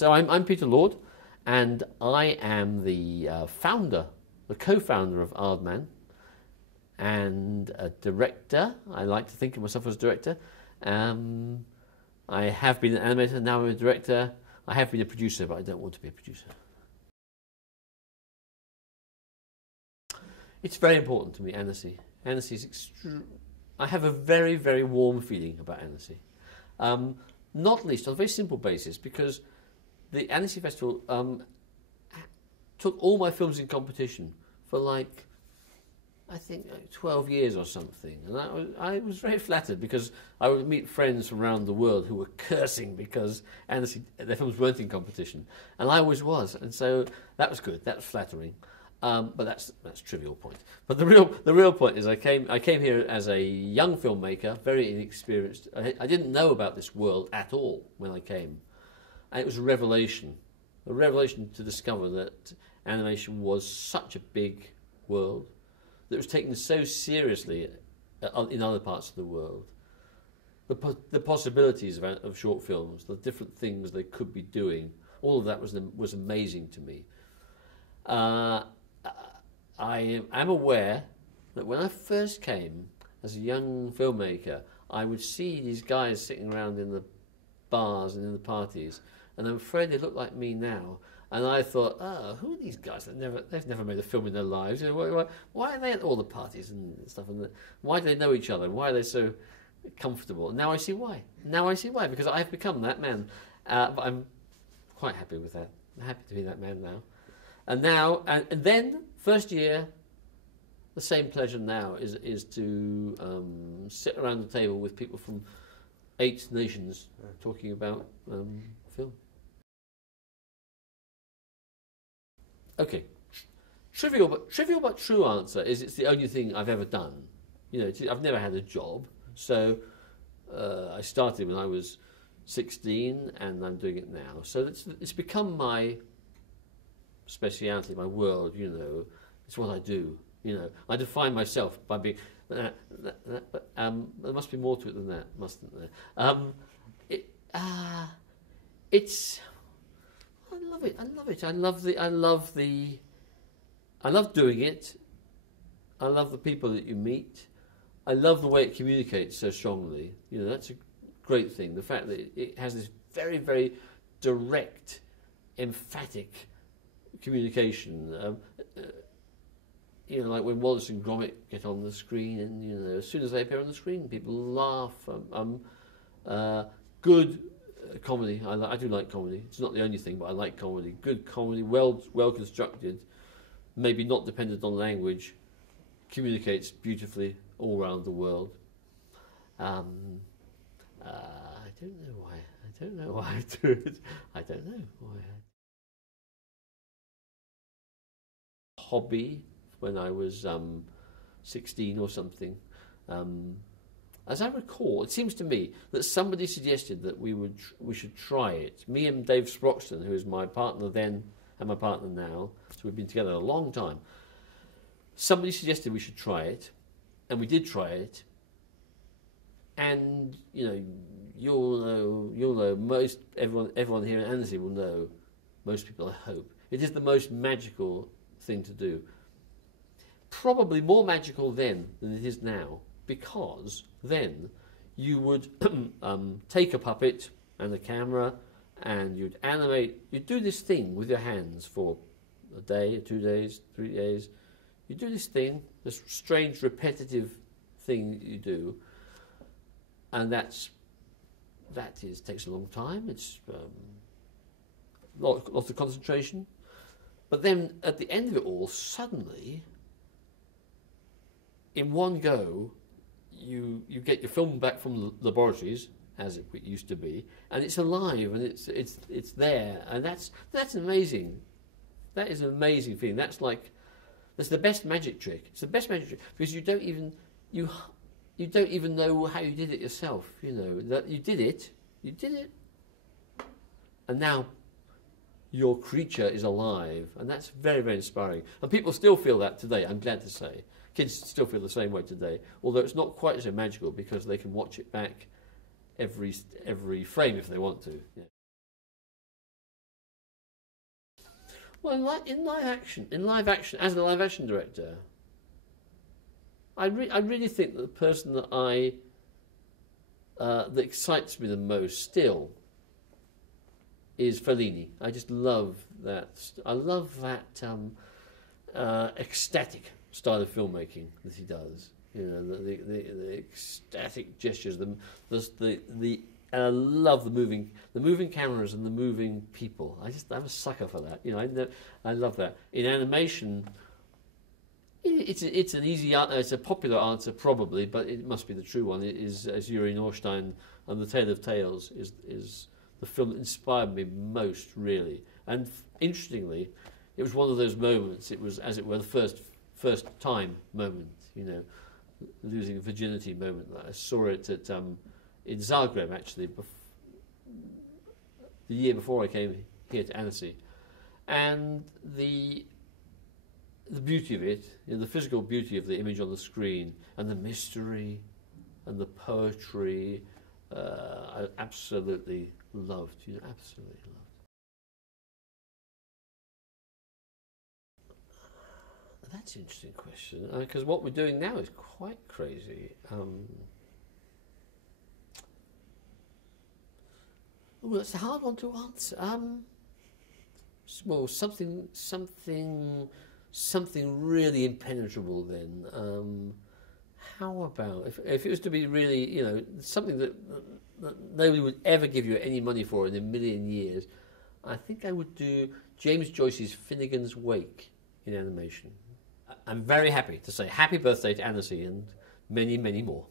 So I'm Peter Lord, and I am the the co-founder of Aardman, and a director. I like to think of myself as a director. I have been an animator, now I'm a director. I have been a producer, but I don't want to be a producer. It's very important to me, Annecy. Annecy is I have a very, very warm feeling about Annecy. Not least on a very simple basis, because the Annecy Festival took all my films in competition for like, I think 12 years or something. And I was very flattered, because I would meet friends from around the world who were cursing because Annecy, their films weren't in competition. And I always was. And so that was good. That was flattering. But that's a trivial point. But the real point is I came here as a young filmmaker, very inexperienced. I didn't know about this world at all when I came. And it was a revelation to discover that animation was such a big world, that was taken so seriously in other parts of the world. The possibilities of short films, the different things they could be doing, all of that was amazing to me. I am aware that when I first came as a young filmmaker, I would see these guys sitting around in the bars and in the parties, and I'm afraid they look like me now. And I thought, oh, who are these guys? They've never made a film in their lives. You know, why are they at all the parties and stuff? And why do they know each other? And why are they so comfortable? And now I see why. Now I see why, because I've become that man. But I'm quite happy with that. I'm happy to be that man now. And now, and then, first year, the same pleasure now is to sit around the table with people from 8 nations talking about film. Okay, trivial but true answer is it's the only thing I've ever done. You know, I've never had a job. So I started when I was 16, and I'm doing it now. So it's become my speciality, my world. You know, it's what I do. You know, I define myself by being. But there must be more to it than that, mustn't there? It's. I love it. I love it. I love doing it. I love the people that you meet. I love the way it communicates so strongly. You know, that's a great thing. The fact that it has this very, very direct, emphatic communication. You know, like when Wallace and Gromit get on the screen, and you know, as soon as they appear on the screen, people laugh. Good comedy. I do like comedy. It's not the only thing, but I like comedy. Good comedy, well constructed, maybe not dependent on language, communicates beautifully all around the world. I don't know why. I don't know why I do it. I don't know why. Hobby when I was 16 or something. As I recall, it seems to me that somebody suggested that we should try it. Me and Dave Sproxton, who is my partner then and my partner now, so we've been together a long time. Somebody suggested we should try it, and we did try it. And you know, you'll know. Most everyone here in Annecy will know. Most people, I hope, it is the most magical thing to do. Probably more magical then than it is now. Because then you would take a puppet and a camera, and you'd animate. You'd do this thing with your hands for a day, 2 days, 3 days. You do this thing, this strange repetitive thing that you do, and that takes a long time. It's lots of concentration. But then at the end of it all, suddenly, in one go, you get your film back from the laboratories, as it used to be, and it's alive, and it's there, and that's amazing. That is an amazing feeling. That's the best magic trick. It's the best magic trick, because you don't even know how you did it yourself. You know that you did it, and now your creature is alive, and that's very, very inspiring. And people still feel that today, I'm glad to say. Kids still feel the same way today, although it's not quite so magical, because they can watch it back every frame if they want to. Yeah. Well, in live action, as a live action director, I really think that the person that that excites me the most still is Fellini. I just love that. I love that ecstatic style of filmmaking that he does. You know, the ecstatic gestures, and I love the moving cameras and the moving people. I'm a sucker for that. You know, I love that. In animation, it's an easy, it's a popular answer probably, but it must be the true one. It is, as Yuri Norstein and The Tale of Tales is the film that inspired me most, really. And interestingly, it was one of those moments. It was, as it were, the first time moment. You know, losing virginity moment. I saw it at in Zagreb, actually, the year before I came here to Annecy, and the beauty of it, you know, the physical beauty of the image on the screen, and the mystery, and the poetry, I absolutely loved. You know, absolutely loved. That's an interesting question, because what we're doing now is quite crazy. Oh, that's a hard one to answer. Well, something really impenetrable. Then, how about if it was to be really, you know, something that nobody would ever give you any money for in a million years? I think I would do James Joyce's Finnegan's Wake in animation. I'm very happy to say happy birthday to Annecy and many, many more.